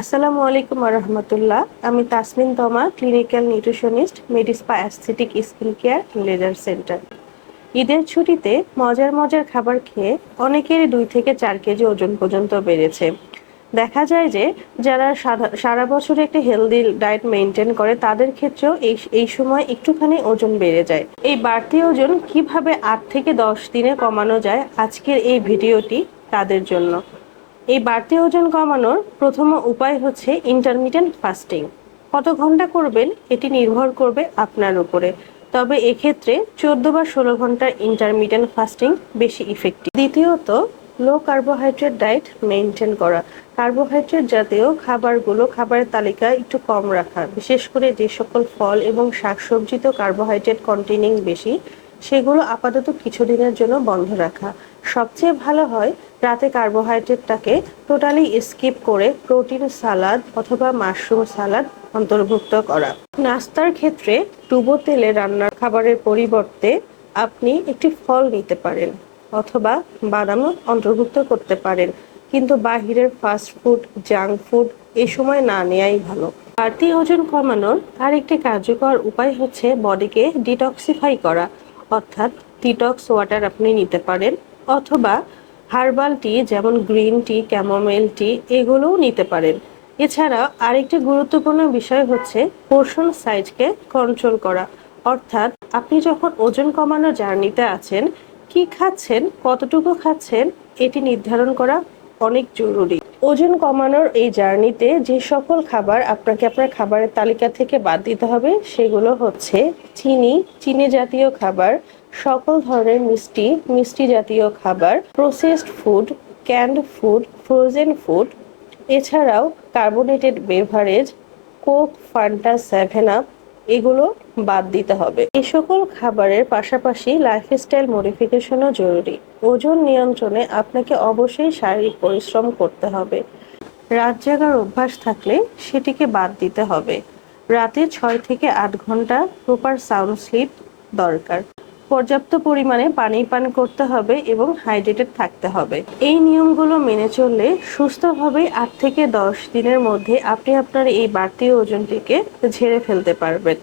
আসসালামু আলাইকুম রহমতুল্লাহ আমি Tasmin Toma, clinical nutritionist, Medispa aesthetic skin care laser centre. ঈদের ছুটিতে মজার মজার খাবার খেয়ে অনেকেরই দুই থেকে চার কেজি ওজন পর্যন্ত বেড়েছে। দেখা যায় যে যারা সারা বছর একটা হেলদি ডায়েট মেনটেন করে, তাদের ক্ষেত্রেও এই এই সময় একটুখানি ওজন বেড়ে যায়। এই বাড়তি ওজন কীভাবে আট থেকে দশ দিনে কমানো যায়, আজকের এই ভিডিওটি তাদের জন্য। এই বাড়তি ওজন কমানোর প্রথম উপায় হচ্ছে ইন্টারমিডিয়েন্ট ফাস্টিং কত ঘণ্টা করবেন এটি নির্ভর করবে আপনার উপরে। তবে এক্ষেত্রে চোদ্দ বা ষোলো ঘণ্টার ইন্টারমিডিয়েন্ট ফাস্টিং বেশি ইফেক্টিভ দ্বিতীয়ত লো কার্বোহাইড্রেট ডায়েট মেনটেন করা। কার্বোহাইড্রেট জাতীয় খাবারগুলো খাবারের তালিকায় একটু কম রাখা। বিশেষ করে যে সকল ফল এবং শাকসবজিতে কার্বোহাইড্রেট কন্টেনিং বেশি, সেগুলো আপাতত কিছুদিনের জন্য বন্ধ রাখা। সবচেয়ে ভালো হয় রাতে কার্বোহাইড্রেটটাকে টোটালি স্কিপ করে প্রোটিন সালাদ অথবা মাশরুম সালাদ অন্তর্ভুক্ত করা। নাস্তার ক্ষেত্রে ডুবো তেলে রান্নার খাবারের পরিবর্তে আপনি একটি ফল নিতে পারেন অথবা বাদামও অন্তর্ভুক্ত করতে পারেন, কিন্তু বাহিরের ফাস্ট ফুড জাঙ্ক ফুড এ সময় না নেওয়াই ভালো। বাড়তি ওজন কমানোর আরেকটি কার্যকর উপায় হচ্ছে বডিকে ডিটক্সিফাই করা, অর্থাৎ ডিটক্স ওয়াটার আপনি নিতে পারেন, অথবা হার্বাল টি, যেমন গ্রিন টি, ক্যামোমেল টি, এগুলোও নিতে পারেন। এছাড়া আরেকটি গুরুত্বপূর্ণ বিষয় হচ্ছে পোর্শন সাইজকে কন্ট্রোল করা। অর্থাৎ আপনি যখন ওজন কমানোর জার্নিতে আছেন, কি খাচ্ছেন, কতটুকু খাচ্ছেন, এটি নির্ধারণ করা অনেক জরুরি। ওজন কমানোর এই জার্নিতে যে সকল খাবার আপনাকে আপনার খাবারের তালিকা থেকে বাদ দিতে হবে, সেগুলো হচ্ছে চিনি চিনি জাতীয় খাবার, সকল ধরনের মিষ্টি মিষ্টি জাতীয় খাবার processed food canned food frozen food এছাড়াও carbonated beverage Coke Fanta seven up এগুলো বাদ দিতে হবে। এই সকল খাবারের পাশাপাশি লাইফস্টাইল মডিফিকেশনও জরুরি। ওজন নিয়ন্ত্রণে আপনাকে অবশ্যই শারীরিক পরিশ্রম করতে হবে। রাত জাগার অভ্যাস থাকলে সেটিকে বাদ দিতে হবে। রাতে ছয় থেকে আট ঘণ্টা প্রপার সাউন্ড স্লিপ দরকার। পর্যাপ্ত পরিমাণে পানি পান করতে হবে এবং হাইড্রেটেড থাকতে হবে। এই নিয়মগুলো মেনে চললে সুস্থভাবে আট থেকে দশ দিনের মধ্যে আপনি আপনার এই বাড়তি ওজনটিকে ঝেড়ে ফেলতে পারবেন।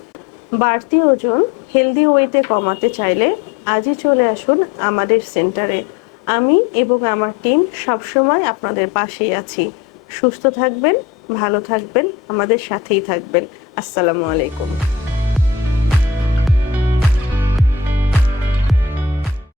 বাড়তি ওজন হেলদি ওয়েতে কমাতে চাইলে আজই চলে আসুন আমাদের সেন্টারে আমি এবং আমার টিম সবসময় আপনাদের পাশেই আছি। সুস্থ থাকবেন, ভালো থাকবেন, আমাদের সাথেই থাকবেন। আসসালামু আলাইকুম।